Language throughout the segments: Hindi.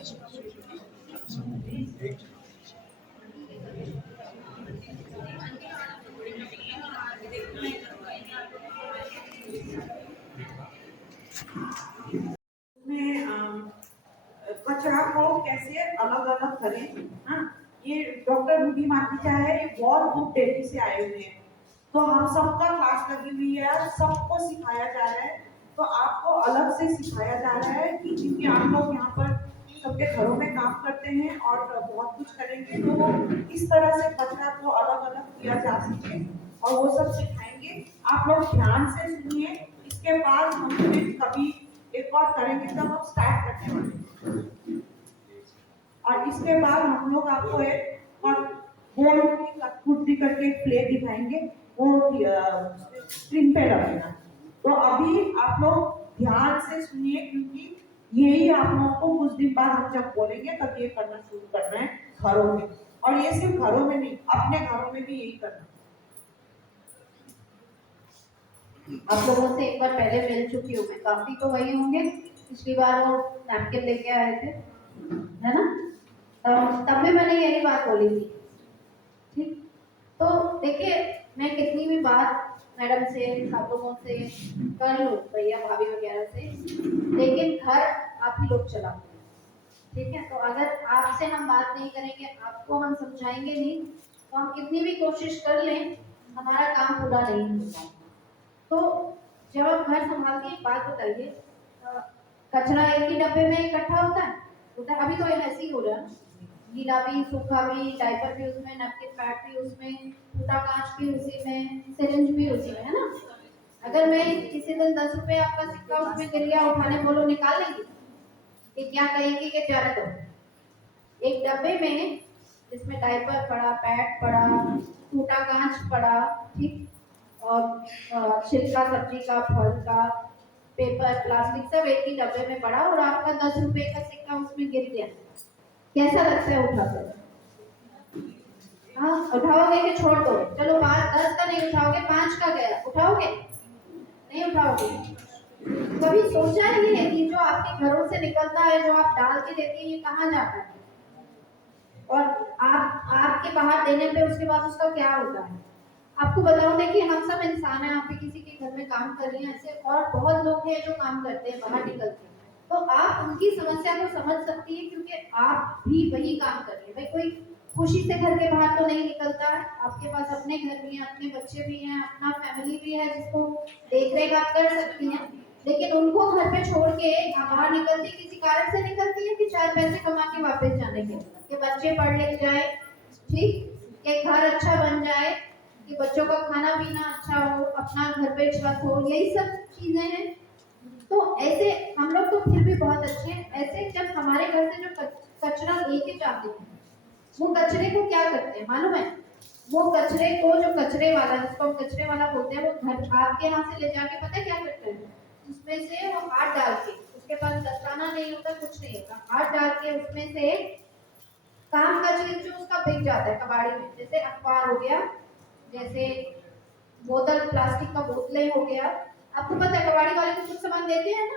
में कचरा को कैसे अलग अलग करें। हाँ, ये डॉक्टर रूबी माखीजा है, ये बहुत दूर दिल्ली से आए हुए हैं, तो हम सबका क्लास लगी हुई है, सबको सिखाया जा रहा है। तो आपको अलग से सिखाया जा रहा है कि क्योंकि आप लोग यहाँ पर सबके घरों में काम करते हैं और बहुत कुछ करेंगे, तो किस तरह से कचरा को अलग अलग किया जा सके और वो सब सिखाएंगे। आप लोग ध्यान से सुनिए, इसके बाद हम फिर कभी एक और करेंगे जब हम स्टार्ट करने वाले हैं। और इसके बाद हम लोग आपको एक और बोर्ड की कठपुतली करके एक प्ले दिखाएंगे, वो स्क्रीन पे लगेगा। तो अभी आप लोग ध्यान से सुनिए, क्योंकि यही आप लोगों को कुछ दिन बाद हम जब बोलेंगे तब ये करना शुरू करना है घरों में, और ये सिर्फ घरों में नहीं, अपने घरों में भी यही करना है। आप लोगों से एक बार पहले मिल चुकी हूँ मैं, काफी तो वही होंगे, पिछली बार वो नैपकिन लेके आए थे, है ना? तब भी मैंने यही बात बोली थी, ठीक? तो देखिए, मैं कितनी भी बात मैडम से, आप लोगों से कर लूँ, भैया भाभी वगैरह से, लेकिन घर आप ही लोग चलाते हैं, ठीक है? तो अगर आपसे हम बात नहीं करेंगे, आपको हम समझाएंगे नहीं, तो हम कितनी भी कोशिश कर लें, हमारा काम पूरा नहीं होगा। तो जब आप घर संभालते हैं, एक बात बताइए, कचरा एक ही डब्बे में इकट्ठा होता है? अभी तो ऐसे ही हो रहा है, गीला भी सूखा भी, डायपर भी उसमें, नैपकिन पैड भी उसमें, टूटा कांच भी उसी में, सिरिंज भी उसी में, है ना? अगर मैं किसी दिन 10 रुपए आपका सिक्का उसमें गिर गया, उठाने बोलो, निकाल लेंगे कि क्या कहेंगे कि जाने दो? एक डब्बे में जिसमें डायपर पड़ा, पैड पड़ा, टूटा कांच पड़ा, ठीक, और छिलका सब्जी का, फल का, पेपर, प्लास्टिक, सब एक ही डब्बे में पड़ा, और आपका 10 रुपए का सिक्का उसमें गिर गया, कैसा लगता है उठाकर? हाँ, उठाओगे कि छोड़ दो? चलो 5-10 का नहीं उठाओगे, 5 का गया, उठाओगे? नहीं उठाओगे। कभी सोचा ही है कि जो आपके घरों से निकलता है, जो आप डाल के देती है, ये कहाँ जाता है? और आपके बाहर देने पे उसके बाद उसका क्या होता है? आपको बताऊं, देखिए, हम सब इंसान हैं, आप भी किसी के घर में काम कर रही हैं, ऐसे और बहुत लोग हैं जो काम करते हैं, बाहर निकलते हैं, तो आप उनकी समस्या को समझ सकती है, क्योंकि आप भी वही काम कर रही है। भाई, कोई खुशी से घर के बाहर तो नहीं निकलता है, आपके पास अपने घर भी हैं, अपने बच्चे भी हैं, अपना फैमिली भी है जिसको देख रेख आप कर सकती हैं, लेकिन उनको घर पे छोड़ के आप बाहर निकलती किसी कारण से निकलती है कि 4 पैसे कमा के वापस जाने के, कि बच्चे पढ़ लिख जाए, ठीक, कि घर अच्छा बन जाए, कि बच्चों का खाना पीना अच्छा हो, अपना घर पे छत हो, यही सब चीजें हैं। तो ऐसे हम लोग तो फिर भी बहुत अच्छे हैं। ऐसे जब हमारे घर से जो कचरा लेके जाते हैं, वो कचरे को क्या करते हैं मालूम है? वो कचरे को, जो कचरे वाला, जिसको हम कचरे वाला बोलते हैं, वो घर आपके यहाँ से ले जाके पता है क्या करते हैं? उसमें से वो हाथ डाल के, उसके पास दस्ताना नहीं होता, कुछ नहीं होता, हाथ डाल के उसमें से काम का चीज जो उसका बिक जाता है कबाड़ी में, जैसे अखबार हो गया, जैसे बोतल, प्लास्टिक का बोतलें हो गया, आपको पता है कबाड़ी वाले को कुछ सामान देते हैं ना,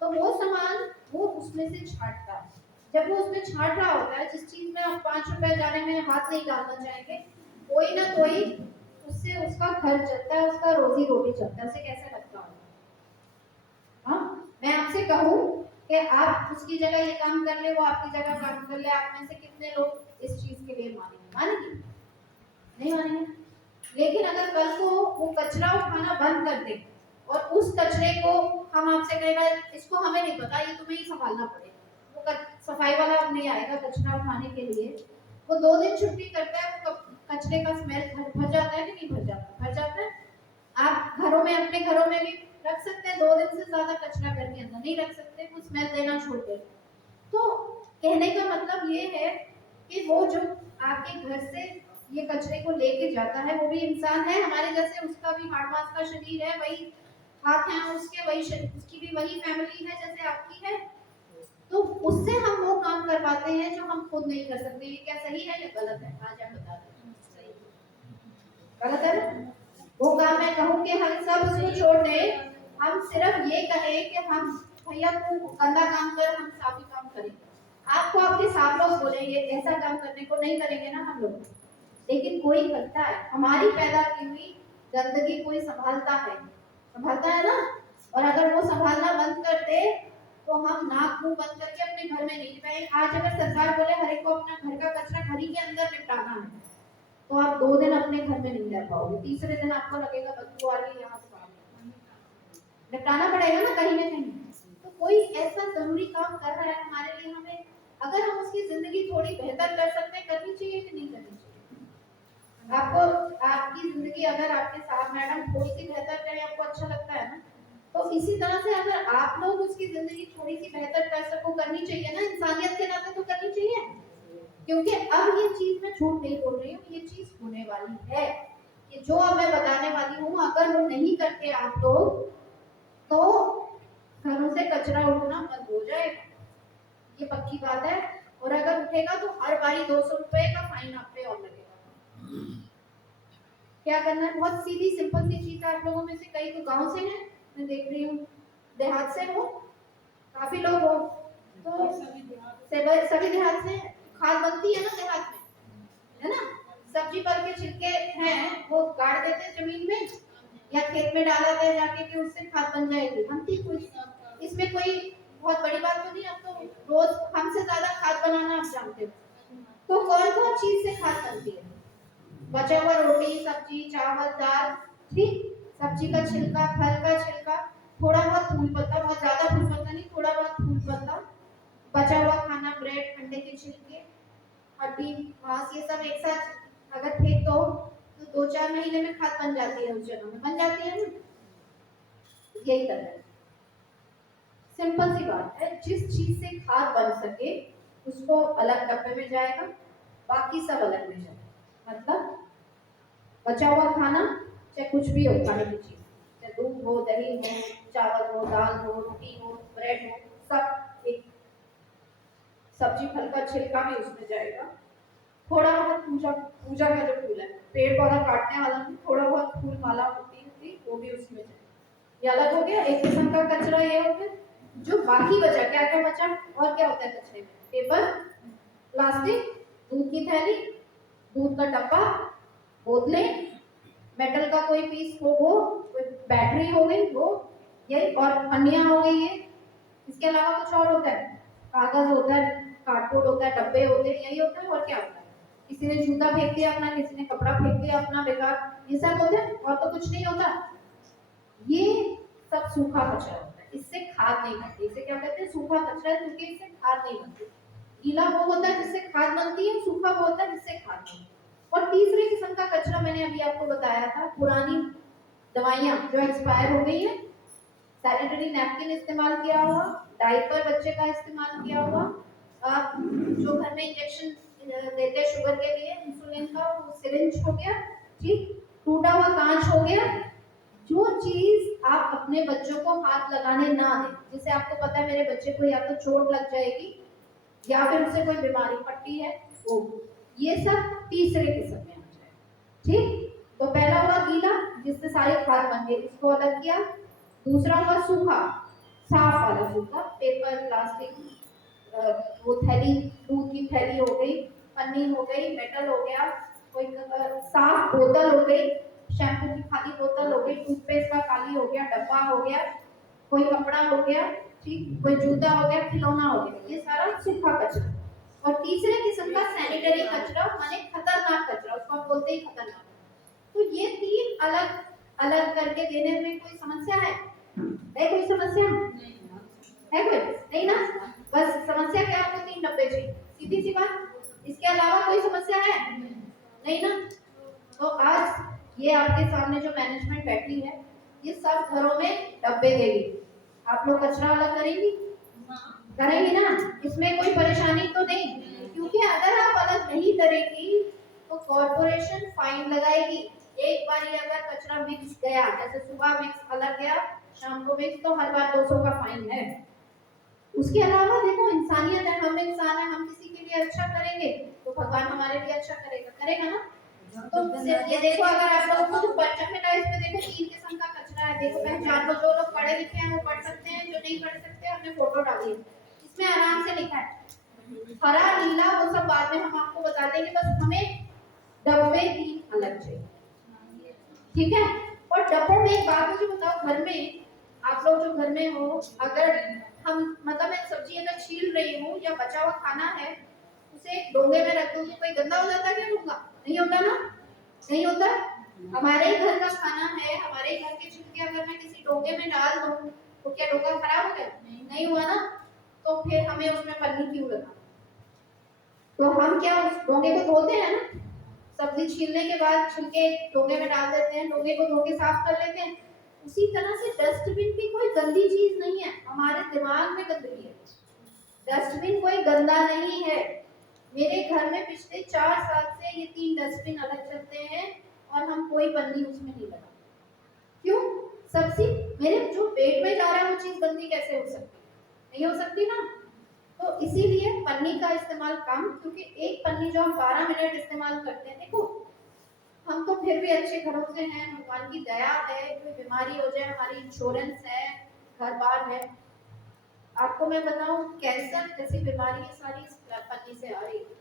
तो वो सामान वो उसमें से छांटता है। जब वो उसमें छांट रहा होता है, जिस चीज में आप 5 रुपए जाने में हाथ नहीं डालना चाहेंगे, कोई ना कोई उससे उसका घर चलता है, उसका रोजी रोटी चलता है। उसे कैसा लगता है? हाँ, मैं आपसे कहूँ कि आप उसकी जगह ये काम कर ले, वो आपकी जगह काम कर ले, आप में से कितने लोग इस चीज के लिए मानेंगे? नहीं मानेंगे। लेकिन अगर कल को वो कचरा उठाना बंद कर दे और उस कचरे को हम आपसे कहेगा, इसको हमें नहीं पता, ये तुम्हें ही संभालना पड़ेगा, वो सफाई वाला अब नहीं आएगा कचरा उठाने के लिए, वो 2 दिन छुट्टी करता है, वो कचरे का स्मेल भर जाता है कि नहीं भर जाता? भर जाता है। आप घरों में, अपने घरों में भी रख सकते हैं, 2 दिन से ज्यादा कचरा घर के अंदर नहीं रख सकते, वो स्मेल देना छोड़ दे। तो कहने का मतलब ये है कि वो जो आपके घर से ये कचरे को लेके जाता है, वो भी इंसान है हमारे जैसे, उसका भी हाड़ मांस का शरीर है, वही हाथ हैं उसके, वही शरीर, उसकी भी वही फैमिली है जैसे आपकी है, तो उससे हम वो काम करवाते हैं जो हम खुद नहीं कर सकते। ये क्या सही है या गलत है? आज आप बता दें। गलत है ना? वो काम मैं कहूँ कि हम सब उसको छोड़ दें, हम सिर्फ ये कहें कि हम, भैया तू गंदा काम कर, हम साफी काम करें, आपको आपके साथ लोग बोलेंगे ऐसा काम करने को, नहीं करेंगे ना हम लोग, लेकिन कोई करता है। हमारी पैदा की हुई गंदगी कोई संभालता है ना। और अगर वो संभालना बंद कर दे तो हम नाक मुंह बंद करके अपने घर में नहीं पाएंगे। आज अगर सरकार बोले हर एक को अपना घर का कचरा घर ही के अंदर निपटाना है, तो आप 2 दिन अपने घर में नहीं रह पाओगे, तीसरे दिन आपको लगेगा बदबू आ रही है, यहाँ से बाहर निपटाना पड़ेगा ना कहीं ना कहीं। तो कोई ऐसा जरूरी काम कर रहा है हमारे लिए, हमें अगर हम उसकी जिंदगी थोड़ी बेहतर कर सकते हैं, करनी चाहिए कि नहीं करनी चाहिए? आपको आपकी जिंदगी अगर आपके साथ मैडम थोड़ी सी बेहतर करें, आपको अच्छा लगता है ना? तो इसी तरह से अगर आप लोग उसकी जिंदगी थोड़ी सी बेहतर कर सको, करनी चाहिए ना, इंसानियत के नाते तो करनी चाहिए। क्योंकि अब ये चीज मैं झूठ नहीं बोल रही हूँ, ये चीज होने वाली है। ये जो अब मैं बताने वाली हूँ, अगर वो नहीं करते आप लोग तो घरों से कचरा उठना बंद हो जाएगा, ये पक्की बात है। और अगर उठेगा तो हर बारी 200 रुपए का फाइन आप पे और लगेगा। क्या करना है, बहुत सीधी सिंपल सी चीज है। आप लोगों में से कई तो गांव से हैं, मैं देख रही हूँ, देहात से हो, काफी लोग हो, तो सभी देहात से खाद बनती है ना देहात में, है ना? सब्जी फल के छिलके हैं वो गाड़ देते हैं जमीन में या खेत में डाला जाए जाके कि उससे खाद बन जाएगी, बनती कोई, इसमें कोई बहुत बड़ी बात तो नहीं। अब तो रोज हमसे ज्यादा खाद बनाना आप जानते हो। तो कौन कौन चीज से खाद बनती है? बचा हुआ रोटी, सब्जी, चावल, दाल, ठीक, सब्जी का छिलका, फल का छिलका, थोड़ा बहुत फूल पत्ता, बहुत ज्यादा फूल पत्ता नहीं, थोड़ा बहुत फूल पत्ता, बचा हुआ खाना, ब्रेड, अंडे के छिलके, हड्डी, मांस, ये सब एक साथ अगर फेंक दो तो 2-4 महीने में खाद बन जाती है, उस जगह में बन जाती है ना। यही करना है, सिंपल सी बात है। जिस चीज से खाद बन सके उसको अलग डब्बे में जाएगा, बाकी सब अलग में जाएगा। मतलब बचा हुआ खाना, चाहे कुछ भी हो खाने की चीज, चाहे दूध हो, दही हो, चावल हो, दाल हो, रोटी हो, ब्रेड हो, सब एक, सब्जी फल का छिलका भी उसमें जाएगा। थोड़ा बहुत पूजा पूजा का जो फूल है, पेड़ पौधा काटने वाला नहीं, थोड़ा बहुत फूल माला होती है वो भी उसमें जाएगा। ये अलग हो गया, एक किस्म का कचरा ये हो गया। जो बाकी बचा, क्या क्या बचा और क्या होता है कचरे में? पेपर, प्लास्टिक, दूध की थैली, दूध का डब्बा, बोतलें, मेटल का कोई पीस हो वो, कोई बैटरी हो गई वो, यही, और पन्नियां हो गई ये। इसके अलावा कुछ और होता है? कागज होता है, कार्डबोर्ड होता है, डब्बे होते हैं, यही होता है। और क्या होता है? किसी ने जूता फेंक दिया अपना, किसी ने कपड़ा फेंक दिया अपना बेकार, ये सब होता है, और तो कुछ नहीं होता। ये सब सूखा कचरा होता है, इससे खाद नहीं बनती। इसे क्या कहते हैं? सूखा कचरा, क्योंकि इससे खाद नहीं बनती। गीला वो होता है जिससे खाद बनती है, सूखा वो होता है जिससे खाद नहीं। और तीसरे किस्म का कचरा मैंने अभी आपको बताया था, पुरानी दवाइयाँ जो एक्सपायर हो गई है, सैनिटरी नैपकिन इस्तेमाल किया हुआ, डायपर बच्चे का इस्तेमाल किया हुआ, जो घर में इंजेक्शन देते हैं शुगर के लिए, इंसुलिन का, वो सिरिंज हो गया, ठीक, टूटा हुआ कांच हो गया। जो चीज आप अपने बच्चों को हाथ लगाने ना दें, जिसे आपको पता है मेरे बच्चे को या तो चोट लग जाएगी या फिर उसे कोई बीमारी पट्टी है, वो, ये सब तीसरे किस्म में आ जाए, ठीक। तो पहला हुआ गीला, जिससे सारी खाद बन गई, इसको अलग किया। दूसरा हुआ सूखा, साफ वाला सूखा, पेपर, प्लास्टिक, वो थैली, दूध की थैली हो गई, पन्नी हो गई, मेटल हो गया, कोई साफ बोतल हो गई, शैम्पू की खाली बोतल हो गई, टूथपेस्ट का खाली हो गया डब्बा हो गया, कोई कपड़ा हो गया, ठीक, कोई जूता हो गया, खिलौना हो गया, ये सारा सूखा कचरा। और तीसरे किस्म का सैनिटरी कचरा, माने खतरनाक कचरा, उसको हम बोलते ही खतरनाक। तो ये 3 अलग अलग करके देने में कोई समस्या है कोई समस्या है कोई? नहीं ना? बस समस्या क्या, आपको 3 डब्बे चाहिए, सीधी सी बात। इसके अलावा कोई समस्या है नहीं ना? तो आज ये आपके सामने जो मैनेजमेंट बैठी है, ये सब घरों में डब्बे देगी। आप लोग कचरा अलग करेंगी? करेंगी ना? इसमें कोई परेशानी तो नहीं, क्योंकि अगर आप अलग नहीं करेंगी तो कॉर्पोरेशन फाइन लगाएगी। एक बार ये अगर कचरा मिक्स गया, जैसे सुबह मिक्स अलग गया, शाम को मिक्स, तो हर बार 200 का फाइन है। उसके अलावा देखो, इंसानियत है, हम इंसान है, हम किसी के लिए अच्छा करेंगे तो भगवान हमारे लिए अच्छा करेगा ना? तो ये देखो, अगर आप लोगों को जो पर्चा मिला है, इसमें देखो 3 किस्म का कचरा है। देखो, पहचान लो, जो लोग पढ़े लिखे हैं वो पढ़ सकते हैं, जो नहीं पढ़ सकते हमने फोटो डाली है, इसमें आराम से लिखा है हरा नीला वो सब बाद में हम आपको बता देंगे, बस हमें डब्बे 3 अलग चाहिए, ठीक है। और डब्बों में एक बात मुझे बताओ, घर में आप लोग जो घर में हो, अगर हम मतलब मैं सब्जी अगर छील रही हूँ या बचा हुआ खाना है उसे एक डोंगे में रख दूँ तो कोई गंदा हो जाता है क्या? डोंगा नहीं होता ना, नहीं होता। हमारे ही घर का खाना है, हमारे ही घर के छिलके अगर मैं किसी डोंगे में डाल दूँ तो क्या डोंगा खराब हो गया? नहीं हुआ ना। तो फिर हमें उसमें पन्नी क्यों लगा? तो हम क्या उस डोंगे को धोते हैं ना, सब्जी छीलने के बाद छिलके डोंगे में डाल देते हैं, डोंगे को धो के साफ कर लेते हैं। उसी तरह से डस्टबिन भी कोई गंदी चीज नहीं है, हमारे दिमाग में गंदगी है। डस्टबिन कोई गंदा नहीं है। मेरे घर में पिछले 4 साल से ये 3 डस्टबिन अलग चलते हैं और हम कोई पन्नी उसमें नहीं लगा। क्यों? सब्जी मेरे जो पेट में जा रहा है वो चीज गंदी कैसे हो सकती? नहीं हो सकती ना। तो इसीलिए पन्नी का इस्तेमाल कम, क्योंकि एक पन्नी जो हम 12 मिनट इस्तेमाल करते हैं, देखो हम तो फिर भी अच्छे घरों से हैं, भगवान की दया है, कोई बीमारी हो जाए हमारी इंश्योरेंस है, घर बार है। आपको मैं बताऊं, कैंसर जैसी बीमारी सारी इस पन्नी से आ रही है।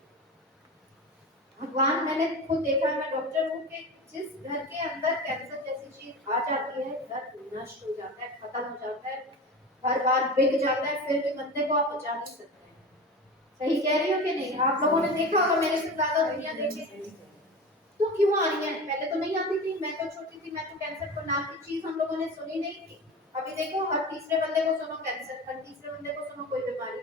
भगवान, मैंने खुद देखा, मैं डॉक्टर हूँ, कि जिस घर के अंदर कैंसर जैसी चीज आ जाती है, घर नष्ट हो जाता है, खत्म हो जाता है, घर बार बिक जाता है, फिर भी बंदे को आप बचा नहीं सकते। सही कह रही हो कि नहीं? आप लोगों ने देखा होगा, मेरे से ज्यादा दुनिया देखे। तो क्यों आ रही है? पहले तो नहीं आती थी, मैं तो छोटी थी, मैं तो कैंसर को नाम की चीज हम लोगों ने सुनी नहीं थी। अभी देखो हर तीसरे बंदे को सुनो कैंसर, हर तीसरे बंदे को सुनो कोई बीमारी।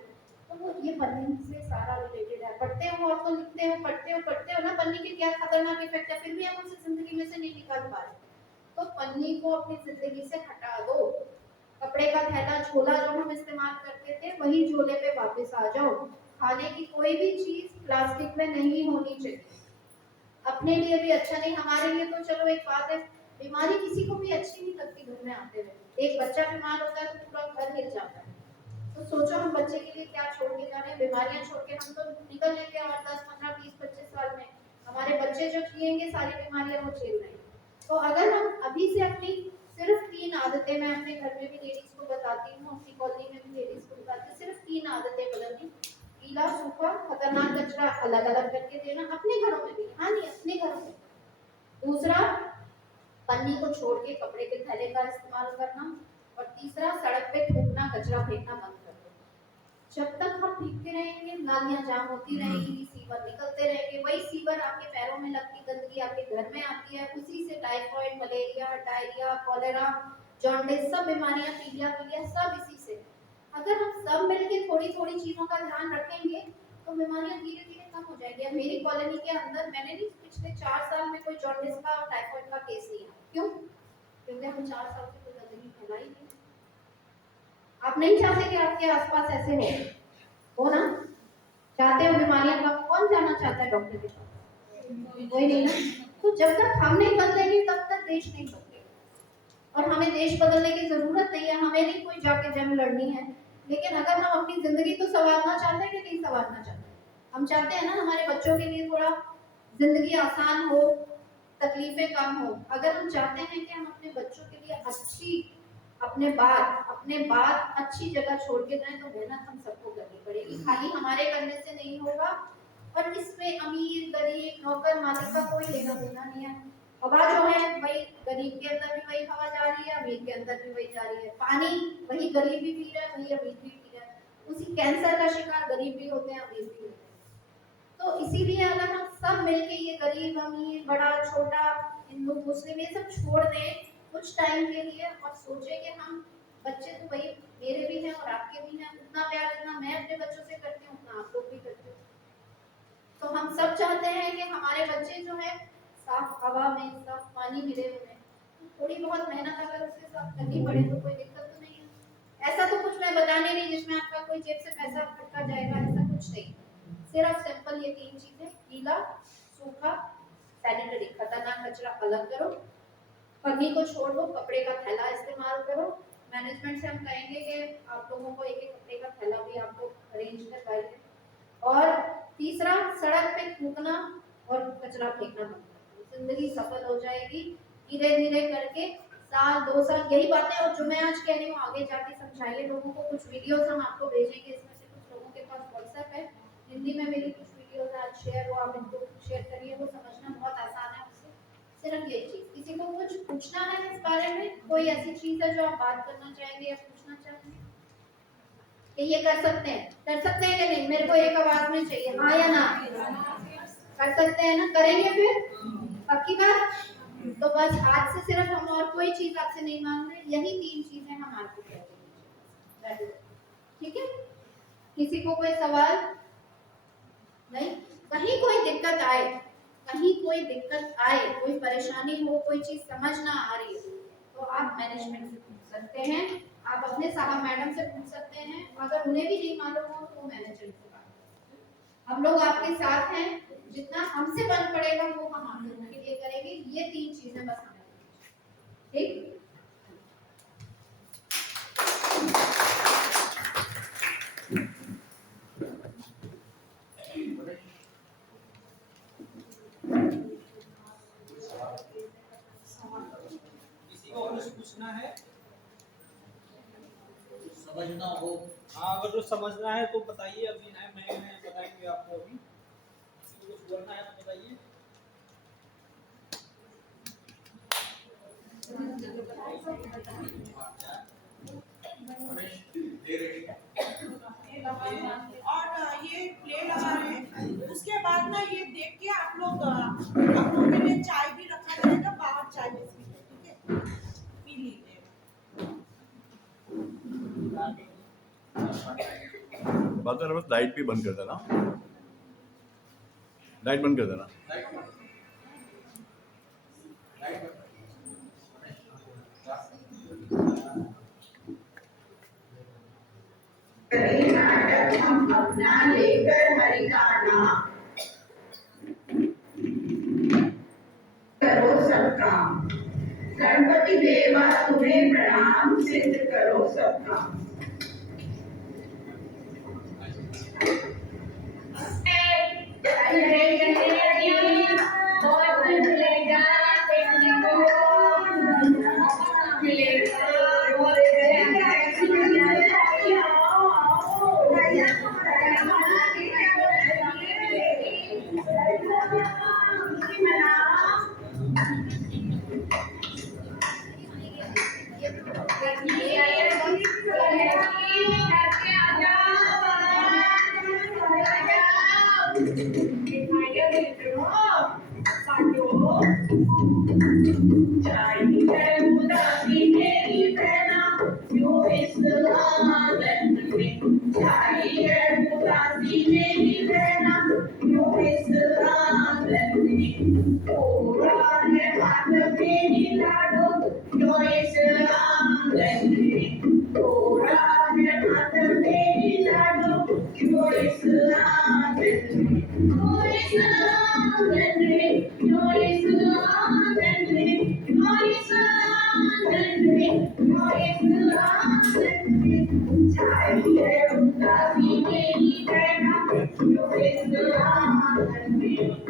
तो वो ये पन्नी से सारा रिलेटेड है। पढ़ते हो आप तो, लिखते हो, पढ़ते हो ना पन्नी के क्या खतरनाक इफेक्ट है, फिर भी हम उसे जिंदगी में से नहीं निकाल पा रहे। तो पन्नी को अपनी जिंदगी से हटा दो। कपड़े का थैला, झोला जो हम इस्तेमाल करते थे वही झोले पे वापस आ जाओ। खाने की कोई भी चीज प्लास्टिक में नहीं होनी चाहिए। अपने लिए भी अच्छा नहीं, हमारे लिए तो चलो एक बात है, बीमारी किसी को भी अच्छी नहीं लगती घर में आते हुए। एक बच्चा बीमार होता है तो पूरा घर हिल जाता है। तो सोचो हम बच्चे के लिए क्या छोड़ के जा रहे हैं, बीमारियां छोड़ के। हम तो निकल लेंगे और 10 15 20 25 साल में हमारे बच्चे जो जिएंगे सारी बीमारियां वो झेल रहे हैं। तो अगर हम अभी से अपनी सिर्फ 3 आदतें, मैं अपने घर में भी लेडीज को बताती हूँ, अपनी कॉलोनी में भी लेडीज को बताती हूँ, सिर्फ 3 आदतें बदलनी। गीला सूखा खतरनाक कचरा अलग अलग करके देना, अपने घरों में भी, हाँ नहीं अपने घरों में। दूसरा, पन्नी को छोड़ के कपड़े के थैले का इस्तेमाल करना। और तीसरा, सड़क पे थूकना, कचरा फेंकना बंद कर दो। जब तक हम फेंकते रहेंगे नालियां जाम होती रहेंगी, सीवर निकलते रहेंगे, वही सीवर आपके पैरों में लगती गंदगी आपके घर में आती है, उसी से typhoid, malaria, diarrhoea, cholera, jaundice, सब बीमारियां, पीलिया सब इसी से। अगर हम सब मिलके थोड़ी थोड़ी चीजों का ध्यान रखेंगे तो बीमारियां धीरे धीरे कम हो जाएंगी। अब मेरी कॉलोनी के अंदर मैंने नहीं पिछले 4 साल में कोई जॉन्डिस का और टाइफाइड का केस नहीं आया। क्यों? क्योंकि हम 4 साल से कोई गंदगी फैलाई नहीं। आप नहीं चाहते कि आपके आसपास ऐसे हो ना? चाहते हो बीमारियां कम? कौन जाना चाहता है डॉक्टर के पास? कोई नहीं ना। तो जब तक हम नहीं बदलेंगे तब तक देश नहीं बदलेगा। और हमें देश बदलने की जरूरत नहीं है, हमें नहीं कोई जाके जंग लड़नी है। लेकिन अगर हम अपनी जिंदगी तो संवारना चाहते हैं कि नहीं संवारना चाहते? हम चाहते हैं ना हमारे बच्चों के लिए थोड़ा जिंदगी आसान हो, तकलीफें कम हो। अगर हम चाहते हैं कि हम अपने बच्चों के लिए अच्छी, अपने बाद अच्छी जगह छोड़ के जाएं, तो मेहनत हम सबको करनी पड़ेगी, खाली हमारे करने से नहीं होगा। और इसमें अमीर गरीब नौकर मालिक का कोई लेना देना नहीं है। हवा जो है वही गरीब के अंदर भी वही हवा जा रही है, अमीर के अंदर भी वही जा रही है। पानी वही गरीब भी पी रहा है, वही अमीर भी पी रहा है। उसी कैंसर का शिकार गरीब भी होते हैं, अमीर भी होते हैं। तो इसीलिए अगर हम सब मिलके ये गरीब अमीर बड़ा छोटा हिंदू मुस्लिम ये सब छोड़ दें कुछ टाइम के लिए और सोचे कि हम बच्चे तो भाई मेरे भी हैं और आपके भी हैं, उतना प्यार जितना मैं अपने बच्चों से करती हूँ उतना आप लोग भी करते हो। तो हम सब चाहते हैं कि हमारे बच्चे जो है साफ हवा में, साफ पानी मिले उन्हें। तो थोड़ी बहुत मेहनत अगर उसके साथ करनी पड़े तो कोई दिक्कत तो नहीं है। ऐसा तो कुछ मैं बताने नहीं जिसमें आपका कोई जेब से पैसा खटका जाएगा, ऐसा कुछ नहीं। सिर्फ सिंपल ये 3 चीजें, गीला सूखा सैनिटरी, खतरनाक कचरा अलग करो, पन्नी को छोड़ दो, कपड़े का थैला इस्तेमाल करो। मैनेजमेंट से हम कहेंगे कि आप लोगों को एक एक कपड़े का थैला भी आप लोग अरेंज करवाइए। और तीसरा, सड़क पे थूकना और कचरा फेंकना बंद कर दो, जिंदगी सफल हो जाएगी। धीरे धीरे करके साल 2 साल यही बातें और जो मैं आज कह रही हूँ आगे जाके समझाइए लोगों को। कुछ वीडियोस हम आपको भेजेंगे, इसमें से कुछ लोगों के पास व्हाट्सएप है, हिंदी में मेरी कुछ वीडियोस आज शेयर हो, आप इनको शेयर करिए, वो समझना बहुत आसान है उससे। सिर्फ ये चीज, किसी को कुछ पूछना है इस बारे में, कोई ऐसी चीज है जो आप बात करना चाहेंगे या पूछना चाहेंगे कि ये कर सकते हैं कि नहीं? मेरे को एक आवाज में चाहिए, हाँ या ना। कर सकते हैं ना? करेंगे फिर? पक्की बात? तो बस आज से सिर्फ हम और कोई चीज आपसे नहीं मांग रहे, यही 3 चीजें हम आपको कहेंगे, ठीक है? किसी को कोई सवाल नहीं? कहीं कोई दिक्कत आए, कोई परेशानी हो, कोई चीज समझ ना आ रही हो, तो आप मैनेजमेंट से पूछ सकते हैं, आप अपने साहब मैडम से पूछ सकते हैं, अगर उन्हें भी नहीं मालूम हो तो मैनेजर से बात करें। हम लोग आपके साथ हैं, जितना हमसे बन पड़ेगा वो हम आप लोगों के लिए करेंगे। ये 3 चीजें बस हमें, ठीक? किसी को कुछ पूछना है? समझना हो, हाँ, अगर जो समझना है तो बताइए, अभी है मैं बताएंगे आपको। अभी किसी को कुछ बोलना है तो बताइए। और ये प्ले लगा रहे हैं, उसके बाद ना ये देख के आप लोगों के लिए चाय भी रखा जाएगा बाहर, चाय बिस्किट, ठीक है? पी लीजिए। बात कर बस लाइट भी बंद कर देना, लाइट बंद कर देना। हम अपना लेकर हरि का नाम करो सब काम, गणपति देवा तुम्हें प्रणाम, सिद्ध करो सब काम। Time